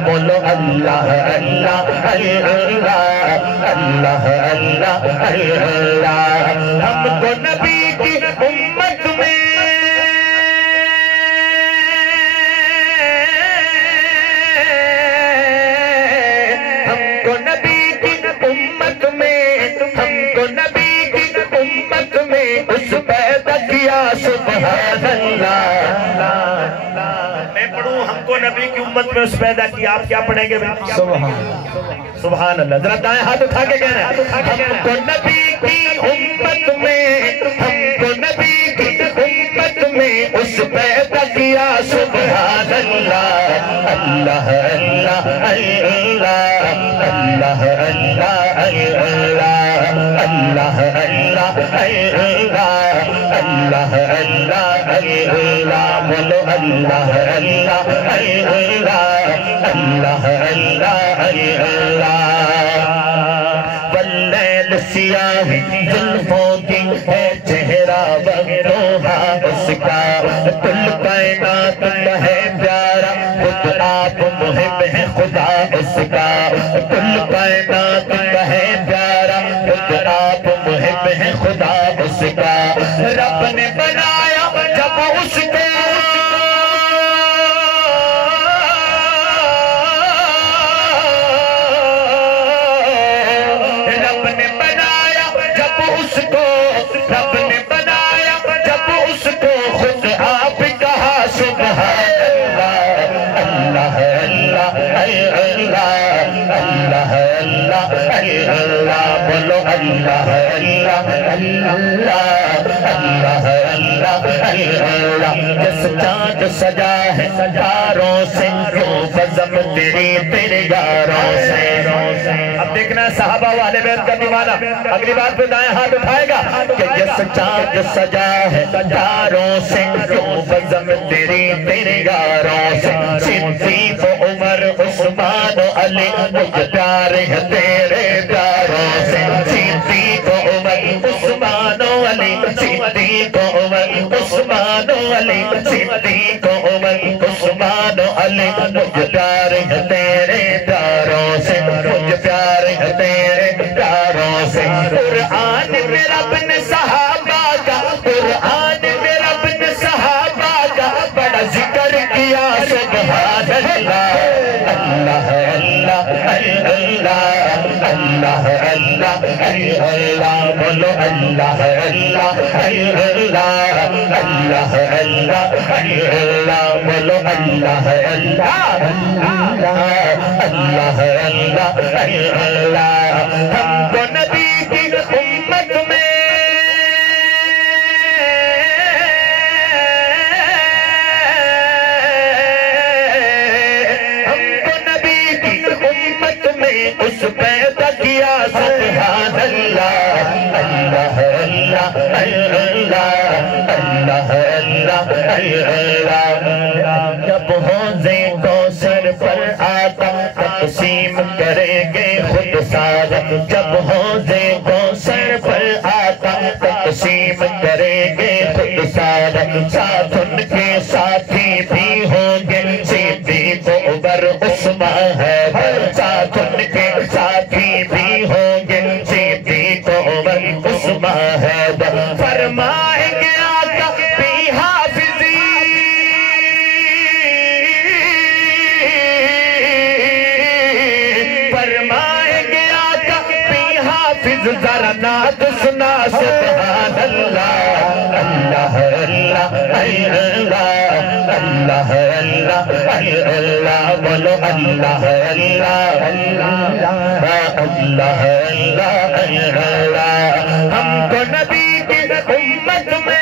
بولو اللہ اللہ اللہ اللہ اللہ ہم کو نبی کی امت میں ہم کو نبی کی امت میں ہم کو نبی کی امت میں اس پیدا کیا سبحان اللہ ہم کو نبی کی امت میں اس پیدا کیا آپ کیا پڑھیں گے سبحان اللہ ذرا دائیں ہاتھ اٹھا کے کہنا ہے ہم کو نبی کی امت میں ہم کو نبی کی امت میں اس پیدا کیا سبحان اللہ اللہ اللہ اللہ اللہ اللہ اللہ اللہ اللہ اللہ اللہ بولو اللہ اللہ اللہ اللہ اللہ واللیل سیاہ زلفوں کی ہے چہرہ بغروہا اس کا کل کائنات ہے پیارا خود آپ محب ہے خدا اس کا کل کائنات ہے پیارا خود آپ محب ہے خدا اس کا رب نے بنایا جب اس کو بولو اللہ اللہ اللہ اللہ اللہ جس چاند سجا ہے ستاروں سے کیوں بزم تیری تیرے یاروں سے اب دیکھنا صحابہ والے بیت کا دیوانہ اگلی بات پہ دائیں ہاتھ اٹھائے گا کہ جس چاند سجا ہے ستاروں سے کیوں بزم تیری تیرے یاروں سے صدیق عمر عثمان و علی مجھ پیار ہے تیرے پیاروں سے صدیق عمر عثمان و علی صدیق عمر عثمان و علی صدیق عمر عثمان و علی مجھ پیار ہے تیرے پیاروں سے مجھ پیار ہے تیرے پیاروں سے قرآن میں رب نے صحابہ کا قرآن میں رب نے صحابہ کا بڑا ذکر کیا سبحان اللہ اللہ اللہ اللہ اللہ اللہ اللہ بولو اللہ اللہ اللہ اللہ اللہ اللہ بولو اللہ اللہ اللہ اللہ اللہ ہم کو نبی کی امت میں اس پیدا کیا سبحان اللہ اللہ اللہ اللہ اللہ اللہ جب حوضے کوثر پر آقا تقسیم کریں گے خود سارا جب حوضے کوثر پر آقا تقسیم کریں گے خود سارا ساتھ ان کے ساتھی بھی ہوں گے صدیق عمر عثمان ہے ساتھ ان کے ساتھی بھی ہوں گے صدیق عمر عثمان ہے فرمائیں گے آقا بھی حافظی فرمائیں گے آقا بھی حافظ ذرا نعت سنا سبحان اللہ اللہ اللہ اللہ اللہ اللہ بولو اللہ اللہ اللہ اللہ ہم کو نبی کی امت میں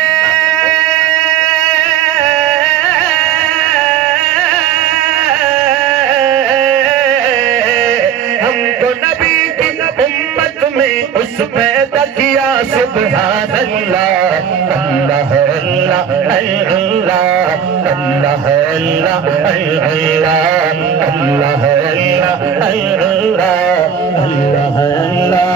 ہم کو نبی کی امت میں اس پیدا کیا سبحان اللہ اللہ اللہ اللہ اللہ اللہ اللہ اللہ اللہ اللہ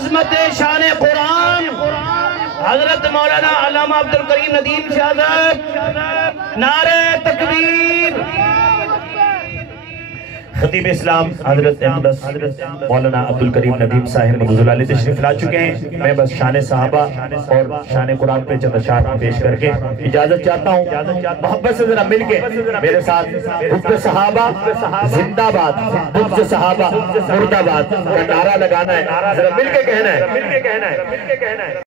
عظمت شان قرآن حضرت مولانا علامہ عبدالکریم ندیم صاحب نعرہ تکبیر خطیب اسلام حضرت اقدس مولانا عبدالکریم ندیم صاحب مغزل علی تشریف لا چکے ہیں میں بس شان صحابہ اور شان قرآن پہ چند اشعار پیش کر کے اجازت چاہتا ہوں محبت سے ذرا مل کے میرے ساتھ حب صحابہ زندہ باد حب صحابہ مردہ باد کا نعرہ لگانا ہے ذرا مل کے کہنا ہے